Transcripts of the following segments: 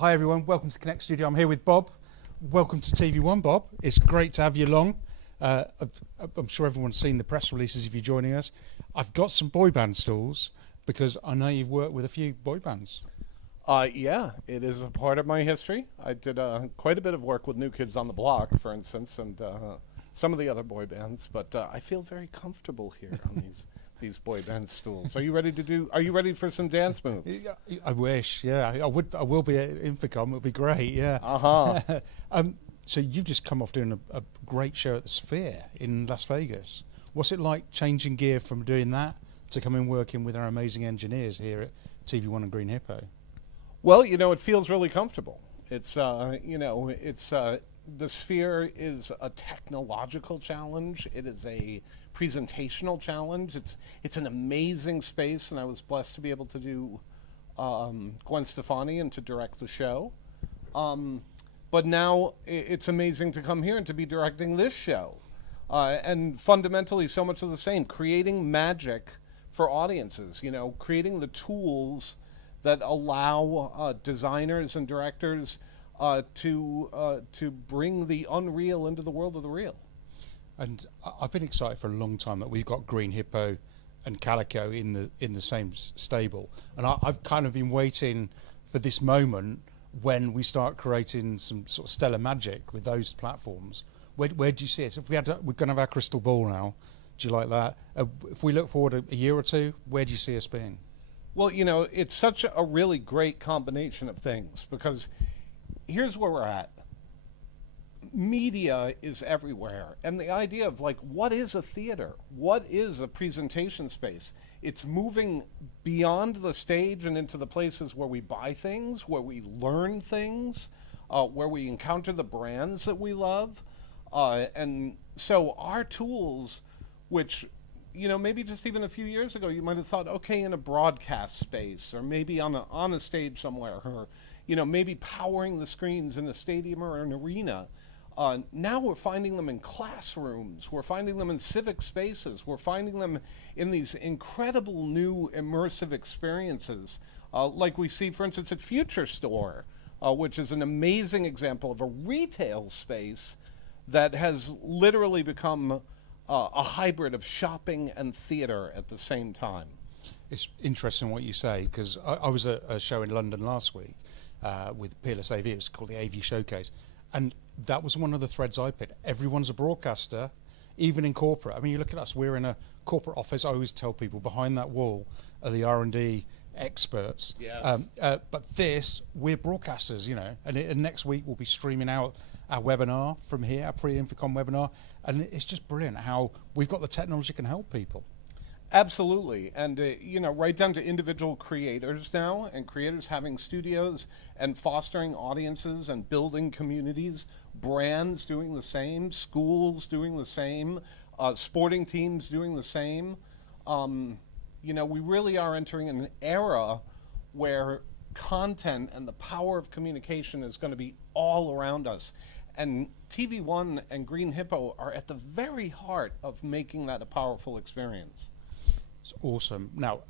Hi everyone, welcome to Connect Studio. I'm here with Bob. Welcome to tvONE, Bob. It's great to have you along. I'm sure everyone's seen the press releases if you're joining us. I've got some boy band stalls because I know you've worked with a few boy bands. Yeah, it is a part of my history. I did quite a bit of work with New Kids on the Block, for instance, and some of the other boy bands. But I feel very comfortable here on these boy band stools. Are you ready for some dance moves? I wish, yeah. I will be at Infocom. It'll be great, yeah. So you've just come off doing a great show at the Sphere in Las Vegas. What's it like changing gear from doing that to coming working with our amazing engineers here at tvONE and Green Hippo? Well, it feels really comfortable. It's the Sphere is a technological challenge. It is a presentational challenge. It's an amazing space, and I was blessed to be able to do Gwen Stefani and to direct the show. But now it's amazing to come here and to be directing this show. And fundamentally, so much of the same, creating magic for audiences, creating the tools that allow designers and directors to bring the unreal into the world of the real. And I've been excited for a long time that we've got Green Hippo and Calico in the same stable, and I've kind of been waiting for this moment when we start creating some sort of stellar magic with those platforms. Where do you see it? If we're going to have our crystal ball now, do you like that? If we look forward a year or two, where do you see us being? Well, it's such a really great combination of things, because here's where we're at. Media is everywhere, and the idea of what is a theater? What is a presentation space? It's moving beyond the stage and into the places where we buy things, where we learn things, where we encounter the brands that we love. And so our tools, which maybe just even a few years ago, you might have thought, okay, in a broadcast space, or maybe on a stage somewhere, or maybe powering the screens in a stadium or an arena. Now we're finding them in classrooms. We're finding them in civic spaces. We're finding them in these incredible new immersive experiences, like we see, for instance, at Future Store, which is an amazing example of a retail space that has literally become a hybrid of shopping and theater at the same time. It's interesting what you say, because I was at a show in London last week with Peerless AV. It was called the AV Showcase, and that was one of the threads I picked. Everyone's a broadcaster, even in corporate. I mean, you look at us, we're in a corporate office. I always tell people behind that wall are the R&D experts. Yes. But we're broadcasters, and next week we'll be streaming out our webinar from here, our pre-Infocom webinar, and it's just brilliant how we've got the technology that can help people. Absolutely, and right down to individual creators now, and creators having studios and fostering audiences and building communities, brands doing the same, schools doing the same, sporting teams doing the same. We really are entering an era where content and the power of communication is going to be all around us. And tvONE and Green Hippo are at the very heart of making that a powerful experience. It's awesome. Now,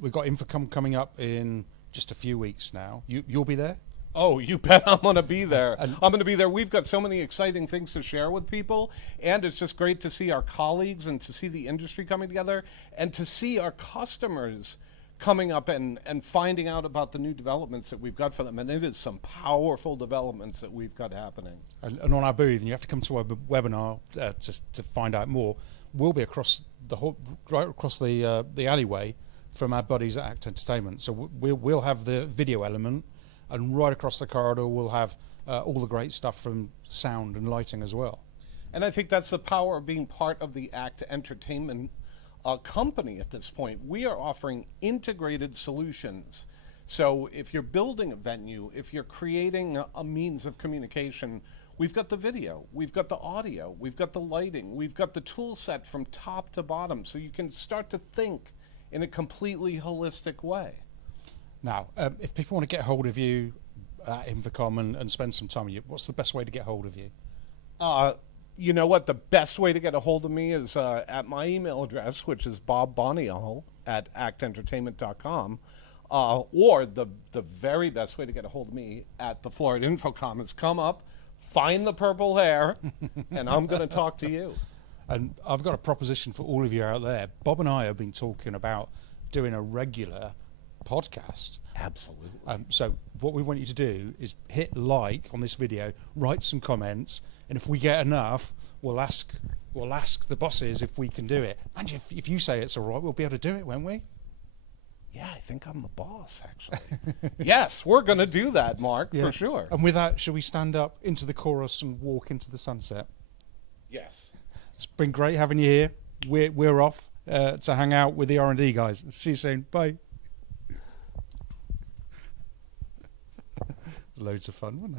we've got Infocom coming up in just a few weeks now. You'll be there? Oh, you bet I'm going to be there. I'm going to be there. We've got so many exciting things to share with people, and it's just great to see our colleagues and to see the industry coming together and to see our customers coming up and finding out about the new developments that we've got for them. And it is some powerful developments that we've got happening. And on our booth, and you have to come to our webinar to find out more, we'll be right across the alleyway from our buddies at Act Entertainment. So we'll have the video element, and right across the corridor we'll have all the great stuff from sound and lighting as well. And I think that's the power of being part of the Act Entertainment company at this point. We are offering integrated solutions. So if you're building a venue, if you're creating a means of communication, we've got the video, we've got the audio, we've got the lighting, we've got the tool set from top to bottom, so you can start to think in a completely holistic way. Now, if people want to get hold of you at Infocom and spend some time with you, what's the best way to get hold of you? You know what? The best way to get a hold of me is at my email address, which is Bob Bonniol at actentertainment.com. Or the very best way to get a hold of me at the Florida Infocom is come up, find the purple hair, and I'm going to talk to you. And I've got a proposition for all of you out there. Bob and I have been talking about doing a regular podcast. Absolutely. So what we want you to do is hit like on this video, write some comments, and if we get enough, we'll ask the bosses if we can do it. And if you say it's all right, we'll be able to do it, won't we? Yeah, I think I'm the boss, actually. Yes, we're going to do that, Mark, for sure. And with that, shall we stand up into the chorus and walk into the sunset? Yes. It's been great having you here. We're off to hang out with the R&D guys. See you soon. Bye. Loads of fun, wasn't it?